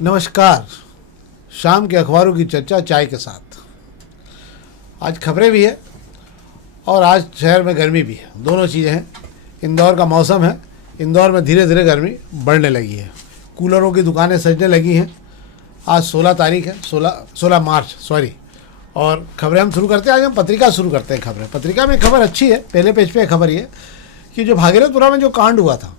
नमस्कार। शाम के अखबारों की चर्चा चाय के साथ। आज खबरें भी है और आज शहर में गर्मी भी है, दोनों चीज़ें हैं। इंदौर का मौसम है, इंदौर में धीरे धीरे गर्मी बढ़ने लगी है। कूलरों की दुकानें सजने लगी हैं। आज 16 तारीख है, 16 मार्च सॉरी। और खबरें हम शुरू करते हैं। आज हम पत्रिका शुरू करते हैं। खबरें पत्रिका में खबर अच्छी है। पहले पेज पे खबर ये कि जो भागीरथपुरा में जो कांड हुआ था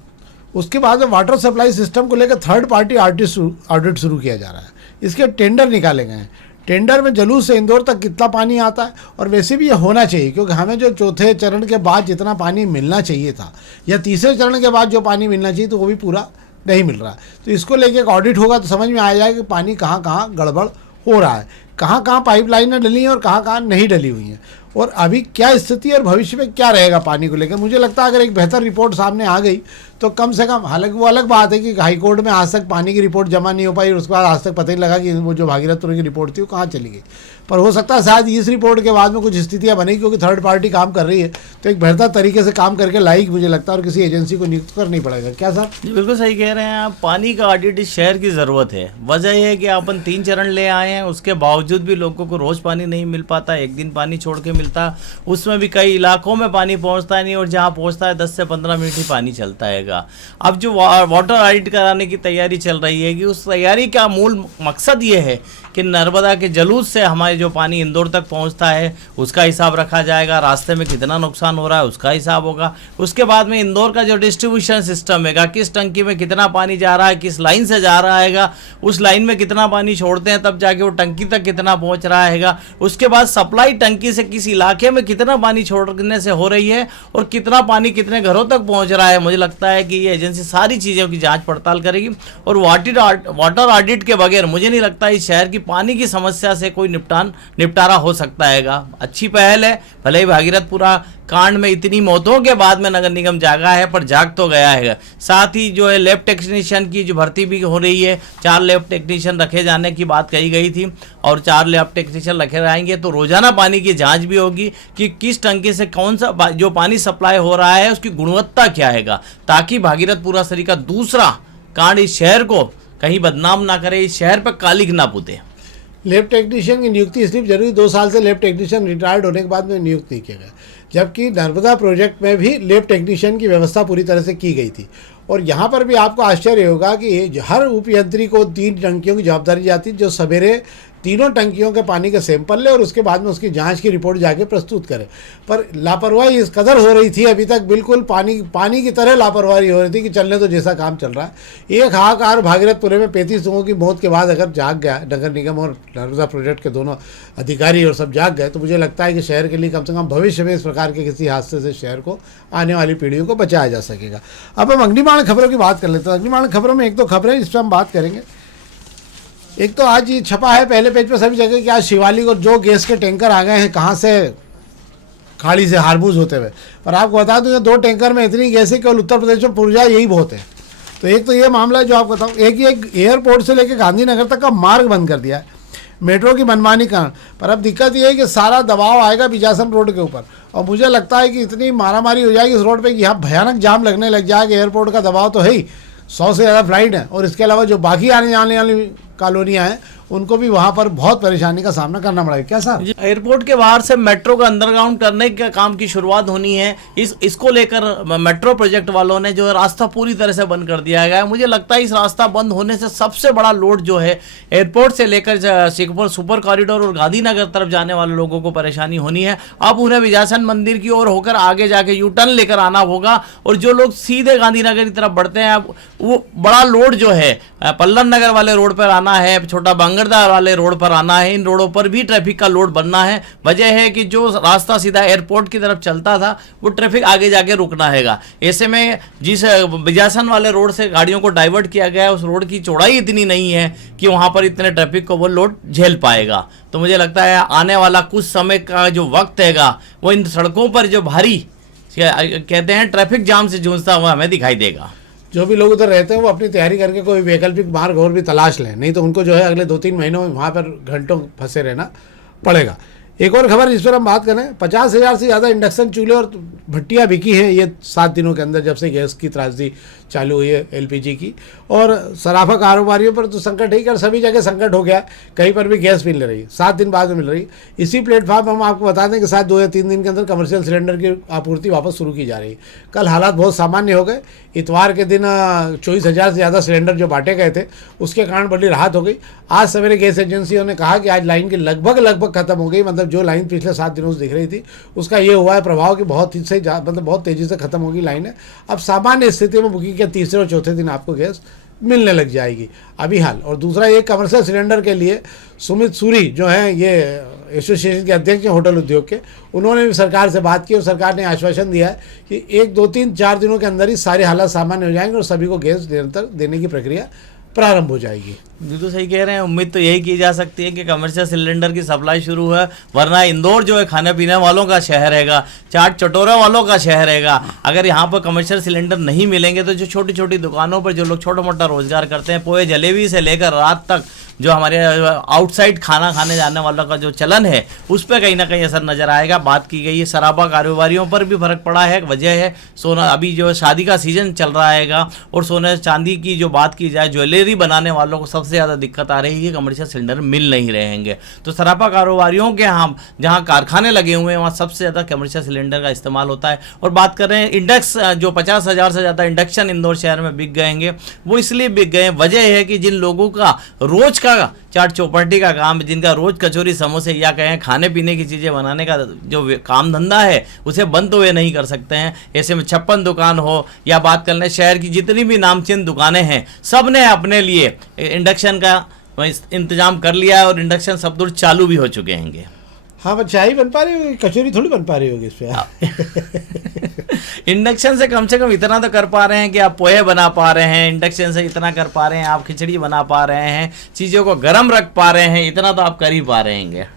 उसके बाद में वाटर सप्लाई सिस्टम को लेकर थर्ड पार्टी ऑडिट शुरू किया जा रहा है। इसके टेंडर निकाले गए हैं। टेंडर में जलूस से इंदौर तक कितना पानी आता है, और वैसे भी ये होना चाहिए क्योंकि हमें जो चौथे चरण के बाद जितना पानी मिलना चाहिए था या तीसरे चरण के बाद जो पानी मिलना चाहिए तो वो भी पूरा नहीं मिल रहा है। तो इसको लेके एक ऑडिट होगा तो समझ में आ जाएगा कि पानी कहाँ कहाँ गड़बड़ हो रहा है, कहाँ कहाँ पाइपलाइनें डली हैं और कहाँ कहाँ नहीं डली हुई हैं, और अभी क्या स्थिति और भविष्य में क्या रहेगा पानी को लेकर। मुझे लगता है अगर एक बेहतर रिपोर्ट सामने आ गई तो कम से कम, हालांकि वो अलग बात है कि हाईकोर्ट में आज तक पानी की रिपोर्ट जमा नहीं हो पाई और उसके बाद आज तक पता ही लगा कि वो जो भागीरथपुर की रिपोर्ट थी वो कहाँ चली गई। पर हो सकता है शायद इस रिपोर्ट के बाद में कुछ स्थितियाँ बनेगी क्योंकि थर्ड पार्टी काम कर रही है तो एक बेहतर तरीके से काम करके लाइक मुझे लगता है और किसी एजेंसी को नियुक्त करनी पड़ेगा। क्या सर? जी बिल्कुल सही कह रहे हैं आप। पानी का ऑडिट इस शहर की ज़रूरत है। वजह यह है कि अपन 3 चरण ले आए हैं, उसके बावजूद भी लोगों को रोज़ पानी नहीं मिल पाता। एक दिन पानी छोड़ के मिलता, उसमें भी कई इलाकों में पानी पहुंचता नहीं और जहां पहुंचता है 10 से 15 मिनट ही पानी चलता हैगा। अब जो वाटर ऑडिट कराने की तैयारी चल रही है कि उस तैयारी का मूल मकसद ये है कि नर्मदा के जलूस से हमारे जो पानी इंदौर तक पहुंचता है उसका हिसाब रखा जाएगा, रास्ते में कितना नुकसान हो रहा है उसका हिसाब होगा। उसके बाद में इंदौर का जो डिस्ट्रीब्यूशन सिस्टम है, किस टंकी में कितना पानी जा रहा है, किस लाइन से जा रहा है, उस लाइन में कितना पानी छोड़ते हैं तब जाके वो टंकी तक कितना पहुंच रहा है। उसके बाद सप्लाई टंकी से किस इलाके में कितना पानी छोड़ने से हो रही है और कितना पानी कितने घरों तक पहुंच रहा है। मुझे लगता है कि ये एजेंसी सारी चीज़ों की जाँच पड़ताल करेगी और वाटर ऑडिट के बगैर मुझे नहीं लगता इस शहर की पानी की समस्या से कोई निपटारा हो सकता हैगा। अच्छी पहल है, भले ही भागीरथपुरा कांड में इतनी मौतों के बाद में नगर निगम जागा है पर जाग तो गया है। साथ ही जो है लैब टेक्नीशियन की जो भर्ती भी हो रही है, 4 लैब टेक्नीशियन रखे जाने की बात कही गई थी और 4 लैब टेक्नीशियन रखे रहेंगे तो रोजाना पानी की जांच भी होगी कि किस टंकी से कौन सा जो पानी सप्लाई हो रहा है उसकी गुणवत्ता क्या है, ताकि भागीरथपुरा सरी का दूसरा कांड इस शहर को कहीं बदनाम ना करे, इस शहर पर कालिक ना पुते। लैब टेक्नीशियन की नियुक्ति इसलिए जरूरी, 2 साल से लैब टेक्नीशियन रिटायर्ड होने के बाद में नियुक्त नहीं किया गया, जबकि नर्मदा प्रोजेक्ट में भी लैब टेक्नीशियन की व्यवस्था पूरी तरह से की गई थी। और यहाँ पर भी आपको आश्चर्य होगा कि हर उपयंत्री को 3 टंकियों की जवाबदारी जाती, जो सवेरे तीनों टंकियों के पानी के सैंपल ले और उसके बाद में उसकी जांच की रिपोर्ट जाके प्रस्तुत करे। पर लापरवाही इस कदर हो रही थी, अभी तक बिल्कुल पानी की तरह लापरवाही हो रही थी कि चलने तो जैसा काम चल रहा है। एक हाहाकार भागीरथपुरे में 35 लोगों की मौत के बाद अगर जाग गया नगर निगम और नर्मदा प्रोजेक्ट के दोनों अधिकारी और सब जाग गए तो मुझे लगता है कि शहर के लिए कम से कम भविष्य में इस प्रकार के किसी हादसे से शहर को, आने वाली पीढ़ियों को बचाया जा सकेगा। अब हम अग्निबाण खबरों की बात कर लेते हैं। अग्निबाण खबरों में एक दो खबरें इस पर हम बात करेंगे। एक तो आज ये छपा है पहले पेज पर सभी जगह कि आज शिवालिक और जो गैस के टैंकर आ गए हैं कहाँ से, खाड़ी से हारबूज होते हुए। पर आपको बता दूं 2 टैंकर में इतनी गैस है केवल उत्तर प्रदेश में पुर्जा यही बहुत है। तो एक तो ये मामला है जो आपको बताऊँ। एक एयरपोर्ट से लेकर गांधीनगर तक का मार्ग बंद कर दिया है मेट्रो की मनमानी कारण। पर अब दिक्कत ये है कि सारा दबाव आएगा बिजासन रोड के ऊपर और मुझे लगता है कि इतनी मारामारी हो जाएगी इस रोड पे कि यहाँ भयानक जाम लगने लग जाएगा। एयरपोर्ट का दबाव तो है ही, 100 से ज़्यादा फ्लाइट है और इसके अलावा जो बाकी आने जाने वाली कॉलोनियाँ हैं उनको भी वहां पर बहुत परेशानी का सामना करना पड़ेगा। क्या सर? एयरपोर्ट के बाहर से मेट्रो का अंडरग्राउंड करने के काम की शुरुआत होनी है। इसको लेकर मेट्रो प्रोजेक्ट वालों ने जो है रास्ता पूरी तरह से बंद कर दिया गया है। मुझे लगता है इस रास्ता बंद होने से सबसे बड़ा लोड जो है एयरपोर्ट से लेकर शेखपुर सुपर कॉरिडोर और गांधीनगर तरफ जाने वाले लोगों को परेशानी होनी है। अब उन्हें विजासन मंदिर की ओर होकर आगे जाके यू टर्न लेकर आना होगा और जो लोग सीधे गांधीनगर की तरफ बढ़ते हैं अब वो बड़ा लोड जो है पल्लन नगर वाले रोड पर आना है, छोटा बांगरदार वाले रोड पर आना है। इन रोडों पर भी ट्रैफिक का लोड बनना है। वजह है कि जो रास्ता सीधा एयरपोर्ट की तरफ चलता था वो ट्रैफिक आगे जाके रुकना हैगा। ऐसे में जिस बिजासन वाले रोड से गाड़ियों को डाइवर्ट किया गया है उस रोड की चौड़ाई इतनी नहीं है कि वहां पर इतने ट्रैफिक को वो लोड झेल पाएगा। तो मुझे लगता है आने वाला कुछ समय का जो वक्त हैगा वो इन सड़कों पर जो भारी कहते हैं ट्रैफिक जाम से जूझता हुआ हमें दिखाई देगा। जो भी लोग उधर रहते हैं वो अपनी तैयारी करके कोई वैकल्पिक मार्ग और भी तलाश लें, नहीं तो उनको जो है अगले 2-3 महीनों में वहाँ पर घंटों फंसे रहना पड़ेगा। एक और खबर जिस पर हम बात करें, 50,000 से ज़्यादा इंडक्शन चूल्हे और भट्टियाँ बिकी हैं ये 7 दिनों के अंदर, जब से गैस की त्रासदी चालू हुई है एलपीजी की। और सराफा कारोबारियों पर तो संकट ही कर, सभी जगह संकट हो गया, कहीं पर भी गैस मिल रही, 7 दिन बाद में मिल रही। इसी प्लेटफॉर्म पर हम आपको बता दें कि शायद 2 या 3 दिन के अंदर कमर्शियल सिलेंडर की आपूर्ति वापस शुरू की जा रही है। कल हालात बहुत सामान्य हो गए, इतवार के दिन 24,000 से ज़्यादा सिलेंडर जो बांटे गए थे उसके कारण बड़ी राहत हो गई। आज सवेरे गैस एजेंसियों ने कहा कि आज लाइन की लगभग खत्म हो गई, मतलब जो लाइन पिछले 7 दिनों से दिख रही थी उसका ये हुआ है प्रभाव कि बहुत ही से मतलब बहुत तेज़ी से खत्म होगी लाइनें। अब सामान्य स्थिति में बुकिंग के तीसरे और चौथे दिन आपको गैस मिलने लग जाएगी अभी हाल। और दूसरा, एक कमर्शियल सिलेंडर के लिए सुमित सूरी जो हैं ये एसोसिएशन के अध्यक्ष हैं होटल उद्योग के, उन्होंने भी सरकार से बात की और सरकार ने आश्वासन दिया है कि 1, 2, 3, 4 दिनों के अंदर ही सारे हालात सामान्य हो जाएंगे और सभी को गैस निरंतर देने की प्रक्रिया प्रारंभ हो जाएगी। बिल्कुल सही कह रहे हैं। उम्मीद तो यही की जा सकती है कि कमर्शियल सिलेंडर की सप्लाई शुरू है, वरना इंदौर जो है खाने पीने वालों का शहर हैगा, चाट चटोरा वालों का शहर हैगा। अगर यहाँ पर कमर्शियल सिलेंडर नहीं मिलेंगे तो जो छोटी छोटी दुकानों पर जो लोग छोटा मोटा रोजगार करते हैं, पोहे जलेबी से लेकर रात तक जो हमारे आउटसाइड खाना खाने जाने वालों का जो चलन है उस पर कहीं ना कहीं असर नजर आएगा। बात की गई है सराबा कारोबारियों पर भी फर्क पड़ा है। वजह है सोना, अभी जो शादी का सीजन चल रहा हैगा और सोने चांदी की जो बात की जाए, ज्वेलरी बनाने वालों को सबसे ज़्यादा दिक्कत आ रही है कि कमर्शियल सिलेंडर मिल नहीं रहेंगे। तो सराबा कारोबारियों के यहाँ जहाँ कारखाने लगे हुए हैं वहाँ सबसे ज़्यादा कमर्शियल सिलेंडर का इस्तेमाल होता है। और बात कर रहे हैं इंडक्स, जो 50,000 से ज़्यादा इंडक्शन इंदौर शहर में बिक गएंगे, वो इसलिए बिक गए, वजह है कि जिन लोगों का रोज का चाट चौपाटी का काम, जिनका रोज कचौरी समोसे या कहें खाने पीने की चीज़ें बनाने का जो काम धंधा है उसे बंद तो वे नहीं कर सकते हैं। ऐसे में 56 दुकान हो या बात कर लें शहर की जितनी भी नामचीन दुकानें हैं, सब ने अपने लिए इंडक्शन का इंतजाम कर लिया है और इंडक्शन सब दूर चालू भी हो चुके हैं। हाँ, बस चाय बन पा रही होगी, कचौरी थोड़ी बन पा रही होगी इस पर। इंडक्शन से कम इतना तो कर पा रहे हैं कि आप पोहे बना पा रहे हैं, इंडक्शन से इतना कर पा रहे हैं, आप खिचड़ी बना पा रहे हैं, चीज़ों को गर्म रख पा रहे हैं, इतना तो आप कर ही पा रहे हैं।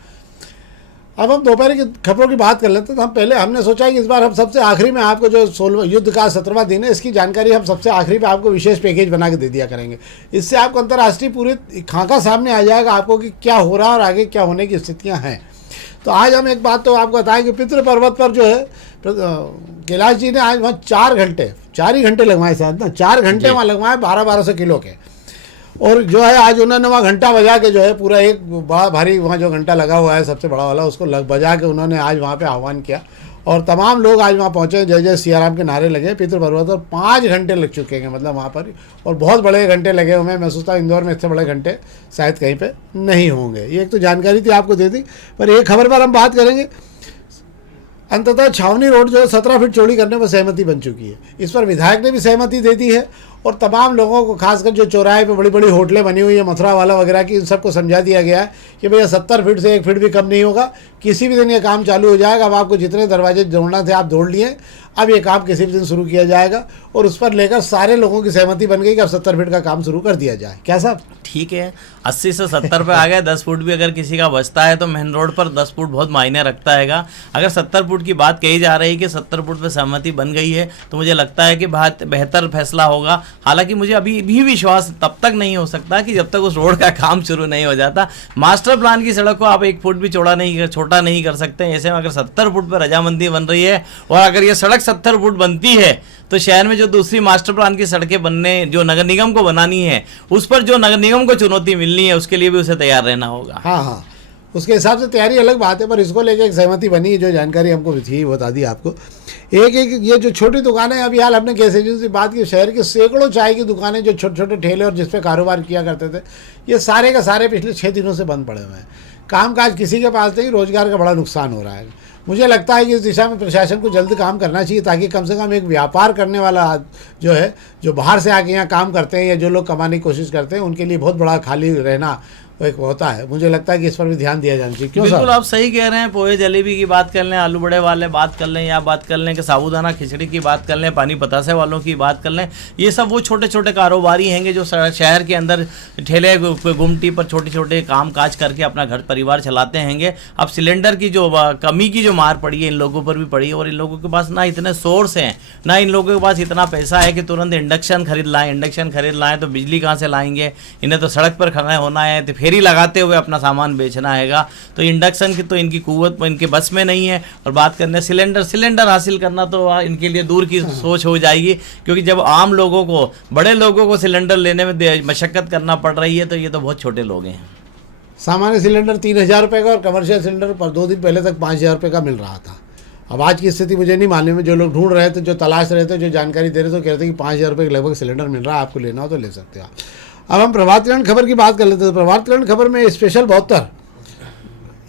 अब हम दोपहर की खबरों की बात कर लेते हैं। तो हमने सोचा कि इस बार हम सबसे आखिरी में आपको जो 16 युद्ध का 17वां दिन है इसकी जानकारी हम सबसे आखिरी में आपको विशेष पैकेज बना के दे दिया करेंगे। इससे आपको अंतर्राष्ट्रीय पूरी खाका सामने आ जाएगा आपको कि क्या हो रहा है और आगे क्या होने की स्थितियाँ हैं। तो आज हम एक बात तो आपको बताएं कि पितृ पर्वत पर जो है कैलाश जी ने आज वहाँ 4 ही घंटे लगवाए शायद ना, 4 घंटे वहाँ लगवाए 1200 किलो के। और जो है आज उन्होंने वहाँ घंटा बजा के जो है पूरा एक बड़ा भारी वहाँ जो घंटा लगा हुआ है सबसे बड़ा वाला, उसको बजा के उन्होंने आज वहाँ पे आह्वान किया और तमाम लोग आज वहाँ पहुँचे, जय जय सियाराम के नारे लगे पितृ पर्वत। और 5 घंटे लग चुके हैं मतलब वहाँ पर, और बहुत बड़े घंटे लगे हुए हैं। मैं सोचता हूँ इंदौर में इससे बड़े घंटे शायद कहीं पे नहीं होंगे। ये एक तो जानकारी थी आपको दे दी, पर एक खबर पर हम बात करेंगे। अंततः छावनी रोड जो है 17 फीट चौड़ी करने पर सहमति बन चुकी है। इस पर विधायक ने भी सहमति दे दी है और तमाम लोगों को, खासकर जो चौराहे पे बड़ी बड़ी होटलें बनी हुई है मथुरा वाला वगैरह की, इन सबको समझा दिया गया है कि भैया 70 फीट से 1 फीट भी कम नहीं होगा, किसी भी दिन ये काम चालू हो जाएगा। अब आपको जितने दरवाजे जोड़ना थे आप जोड़ लिए, अब ये काम किसी भी दिन शुरू किया जाएगा। और उस पर लेकर सारे लोगों की सहमति बन गई कि अब 70 फीट का काम शुरू कर दिया जाए। क्या साहब? ठीक है, 80 से 70 पे आ गए, 10 फुट भी अगर किसी का बचता है तो मेन रोड पर 10 फुट बहुत मायने रखता हैगा। अगर 70 फुट की बात कही जा रही है कि 70 फुट पे सहमति बन गई है तो मुझे लगता है कि बहुत बेहतर फैसला होगा। हालांकि मुझे अभी भी विश्वास तब तक नहीं हो सकता कि जब तक उस रोड का काम शुरू नहीं हो जाता। मास्टर प्लान की सड़क को आप 1 फुट भी छोटा नहीं कर सकते। ऐसे में अगर 70 फुट पर रजामंदी बन रही है और अगर ये सड़क 70 फुट बनती है तो शहर में जो दूसरी मास्टर प्लान की सड़कें बनने, जो नगर निगम को बनानी है, उस पर जो नगर निगम को चुनौती मिलनी है उसके लिए भी उसे तैयार रहना होगा। हाँ, उसके हिसाब से तैयारी अलग बात है, पर इसको लेके एक सहमति बनी है। जो जानकारी हमको थी बता दी आपको। एक ये जो छोटी दुकानें, अभी हाल हमने गैस एजेंसी से बात की, शहर की सैकड़ों चाय की दुकानें जो छोटे छोटे ठेले और जिसपे कारोबार किया करते थे, ये सारे का सारे पिछले 6 दिनों से बंद पड़े हुए हैं। कामकाज किसी के पास नहीं, रोजगार का बड़ा नुकसान हो रहा है। मुझे लगता है कि इस दिशा में प्रशासन को जल्द काम करना चाहिए ताकि कम से कम एक व्यापार करने वाला जो है, जो बाहर से आके यहाँ काम करते हैं या जो लोग कमाने की कोशिश करते हैं, उनके लिए बहुत बड़ा खाली रहना एक होता है। मुझे लगता है कि इस पर भी ध्यान दिया जाना चाहिए। क्यों? बिल्कुल आप सही कह रहे हैं। पोहे जलेबी की बात कर लें, आलू बड़े वाले बात कर लें, या बात कर लें कि साबूदाना खिचड़ी की बात कर लें, पानी पतासे वालों की बात कर लें, ये सब वो छोटे छोटे कारोबारी हैं जो शहर के अंदर ठेले गुमटी पर छोटे छोटे काम काज करके अपना घर परिवार चलाते हैं। अब सिलेंडर की जो कमी की जो मार पड़ी है इन लोगों पर भी पड़ी है, और इन लोगों के पास ना इतने सोर्स हैं, ना इन लोगों के पास इतना पैसा है कि तुरंत इंडक्शन खरीद लाएँ तो बिजली कहाँ से लाएंगे? इन्हें तो सड़क पर खड़ा होना है, तो फेरी लगाते हुए अपना सामान बेचना हैगा। तो इंडक्शन की तो इनकी कुव्वत इनके बस में नहीं है। और बात करने सिलेंडर हासिल करना तो इनके लिए दूर की सोच हो जाएगी, क्योंकि जब आम लोगों को, बड़े लोगों को सिलेंडर लेने में मशक्क़त करना पड़ रही है, तो ये तो बहुत छोटे लोग हैं। सामान्य सिलेंडर 3,000 रुपये का और कमर्शियल सिलेंडर पर 2 दिन पहले तक 5,000 रुपये का मिल रहा था। अब आज की स्थिति मुझे नहीं मालूम है, जो लोग ढूंढ रहे थे, जो तलाश रहे थे, जो जानकारी दे रहे थे, तो कह रहे थे कि 5,000 रुपये के लगभग सिलेंडर मिल रहा है, आपको लेना हो तो ले सकते हो। अब हम प्रभात कल्याण खबर की बात कर लेते हैं। तो प्रभात कल्याण खबर में स्पेशल 72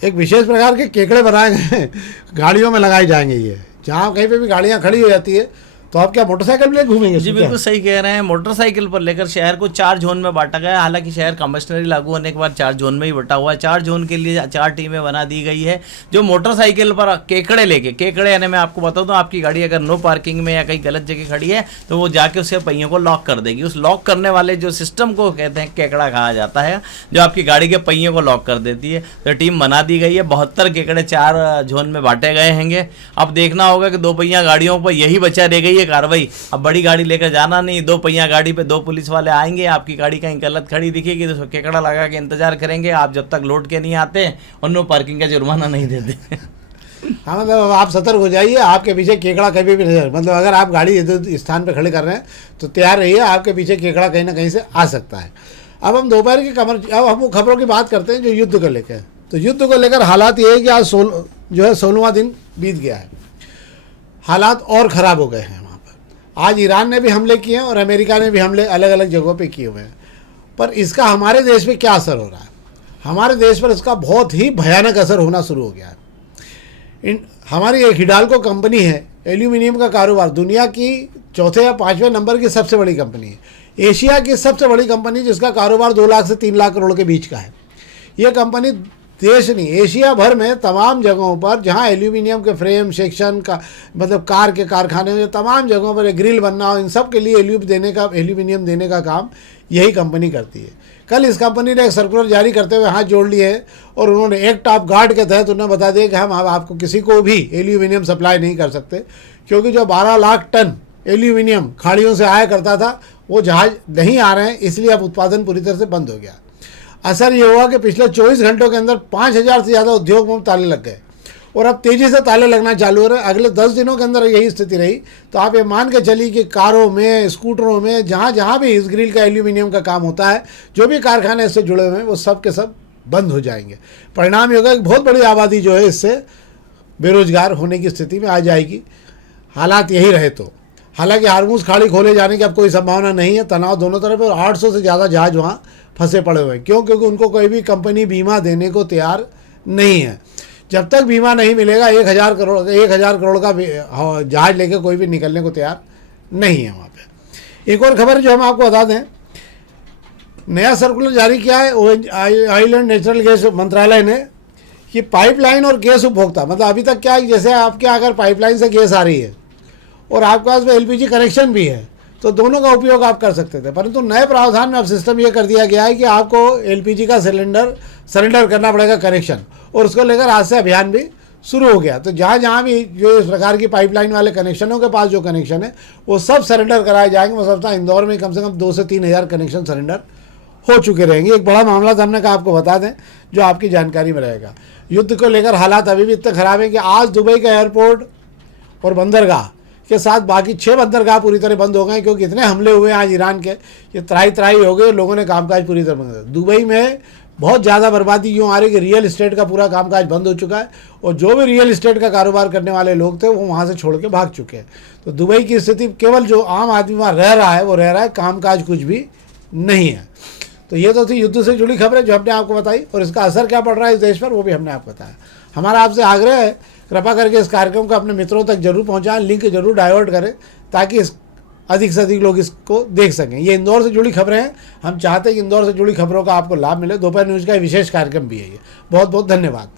एक विशेष प्रकार के केकड़े बनाए गए गाड़ियों में लगाए जाएंगे। ये जहाँ कहीं पे भी गाड़ियाँ खड़ी हो जाती है तो आप क्या मोटरसाइकिल में घूमेंगे? जी बिल्कुल सही कह रहे हैं। मोटरसाइकिल पर लेकर शहर को 4 जोन में बांटा गया है। हालांकि शहर कमिश्नरी लागू होने के बाद 4 जोन में ही बटा हुआ है। 4 जोन के लिए 4 टीमें बना दी गई है, जो मोटरसाइकिल पर केकड़े लेके, केकड़े यानी मैं आपको बता दूं, आपकी गाड़ी अगर नो पार्किंग में या कहीं गलत जगह खड़ी है तो वो जाके उसके पहियों को लॉक कर देगी। उस लॉक करने वाले जो सिस्टम को कहते हैं केकड़ा कहा जाता है, जो आपकी गाड़ी के पहियों को लॉक कर देती है। तो टीम बना दी गई है। 72 केकड़े 4 जोन में बांटे गए हैंगे। अब देखना होगा कि 2 पहिया गाड़ियों पर यही बचा रह गई है कार्रवाई। अब बड़ी गाड़ी लेकर जाना नहीं, 2 पहिया गाड़ी पे 2 पुलिस वाले आएंगे, आपकी गाड़ी कहीं गलत खड़ी दिखेगी तो केकड़ा लगा के इंतजार करेंगे, आप जब तक लौट के नहीं आते और नो पार्किंग का जुर्माना नहीं देते। हाँ, मतलब आप सतर्क हो जाइए, आपके पीछे केकड़ा कभी भी नहीं, मतलब अगर आप गाड़ी इस स्थान पर खड़े कर रहे हैं तो तैयार रहिए, आपके पीछे केकड़ा कहीं ना कहीं से आ सकता है। अब हम दोपहर की अब हम खबरों की बात करते हैं जो युद्ध को लेकर। तो युद्ध को लेकर हालात ये है कि आज 16वां दिन बीत गया है, हालात और ख़राब हो गए हैं। आज ईरान ने भी हमले किए हैं और अमेरिका ने भी हमले अलग अलग जगहों पे किए हुए हैं। पर इसका हमारे देश पे क्या असर हो रहा है? हमारे देश पर इसका बहुत ही भयानक असर होना शुरू हो गया है। हमारी एक हिडाल्को कंपनी है, एल्यूमिनियम का कारोबार, दुनिया की 4थे या 5वें नंबर की सबसे बड़ी कंपनी है, एशिया की सबसे बड़ी कंपनी, जिसका कारोबार 2 लाख से 3 लाख करोड़ के बीच का है। यह कंपनी देश नहीं, एशिया भर में तमाम जगहों पर जहां एल्यूमिनियम के फ्रेम सेक्शन का, मतलब कार के कारखाने में तमाम जगहों पर ग्रिल बनना हो, इन सब के लिए एल्यूमिनियम देने का काम यही कंपनी करती है। कल इस कंपनी ने एक सर्कुलर जारी करते हुए हाथ जोड़ लिए हैं और उन्होंने एक्ट ऑफ गार्ड के तहत उन्हें बता दिया कि हम आपको किसी को भी एल्यूमिनियम सप्लाई नहीं कर सकते, क्योंकि जो 12 लाख टन एल्यूमिनियम खाड़ियों से आया करता था वो जहाज नहीं आ रहे हैं, इसलिए अब उत्पादन पूरी तरह से बंद हो गया। असर ये हुआ कि पिछले 24 घंटों के अंदर 5,000 से ज़्यादा उद्योगों में ताले लग गए और अब तेज़ी से ताले लगना चालू हो रहे हैं। अगले 10 दिनों के अंदर यही स्थिति रही तो आप ये मान के चलिए कि कारों में, स्कूटरों में, जहाँ जहाँ भी इस ग्रिल का एल्यूमिनियम का काम होता है, जो भी कारखाने इससे जुड़े हुए हैं, वो सब के सब बंद हो जाएंगे। परिणाम ये होगा कि बहुत बड़ी आबादी जो है इससे बेरोजगार होने की स्थिति में आ जाएगी, हालात यही रहे तो। हालांकि हारमूज खाड़ी खोले जाने की अब कोई संभावना नहीं है, तनाव दोनों तरफ है और 800 से ज़्यादा जहाज वहाँ फंसे पड़े हुए हैं। क्यों? क्योंकि उनको कोई भी कंपनी बीमा देने को तैयार नहीं है। जब तक बीमा नहीं मिलेगा 1,000 करोड़ का जहाज लेके कोई भी निकलने को तैयार नहीं है वहाँ पे। एक और खबर जो हम आपको बता दें, नया सर्कुलर जारी किया है ऑयल एंड नेचुरल गैस मंत्रालय ने कि पाइपलाइन और गैस उपभोक्ता, मतलब अभी तक क्या है, जैसे आपके अगर पाइपलाइन से गैस आ रही है और आपके पास में एलपीजी कनेक्शन भी है तो दोनों का उपयोग आप कर सकते थे, परंतु नए प्रावधान में अब सिस्टम ये कर दिया गया है कि आपको एलपीजी का सरेंडर करना पड़ेगा कनेक्शन, और उसको लेकर आज से अभियान भी शुरू हो गया। तो जहाँ जहाँ भी जो इस प्रकार की पाइपलाइन वाले कनेक्शनों के पास जो कनेक्शन है वो सब सरेंडर कराए जाएंगे। मैं समझता हूँ इंदौर में कम से कम 2 से 3 हज़ार कनेक्शन सरेंडर हो चुके रहेंगे। एक बड़ा मामला था, हमने कहा आपको बता दें, जो आपकी जानकारी में रहेगा। युद्ध को लेकर हालात अभी भी इतने ख़राब हैं कि आज दुबई का एयरपोर्ट और बंदरगाह के साथ बाकी 6 बंदरगाह पूरी तरह बंद हो गए, क्योंकि इतने हमले हुए आज ईरान के, ये त्राही हो गए, लोगों ने कामकाज पूरी तरह बंद कर दिया। दुबई में बहुत ज़्यादा बर्बादी यूँ आ रही कि रियल इस्टेट का पूरा कामकाज बंद हो चुका है और जो भी रियल इस्टेट का कारोबार करने वाले लोग थे वो वहाँ से छोड़ के भाग चुके हैं। तो दुबई की स्थिति, केवल जो आम आदमी वहाँ रह रहा है वो रह रहा है, कामकाज कुछ भी नहीं है। तो ये तो थी युद्ध से जुड़ी खबरें जो हमने आपको बताई, और इसका असर क्या पड़ रहा है इस देश पर वो भी हमने आपको बताया। हमारा आपसे आग्रह है, कृपा करके इस कार्यक्रम को अपने मित्रों तक जरूर पहुंचाएं, लिंक जरूर डाइवर्ट करें ताकि अधिक से अधिक लोग इसको देख सकें। ये इंदौर से जुड़ी खबरें हैं, हम चाहते हैं कि इंदौर से जुड़ी खबरों का आपको लाभ मिले। दोपहर न्यूज़ का विशेष कार्यक्रम भी है ये। बहुत बहुत धन्यवाद।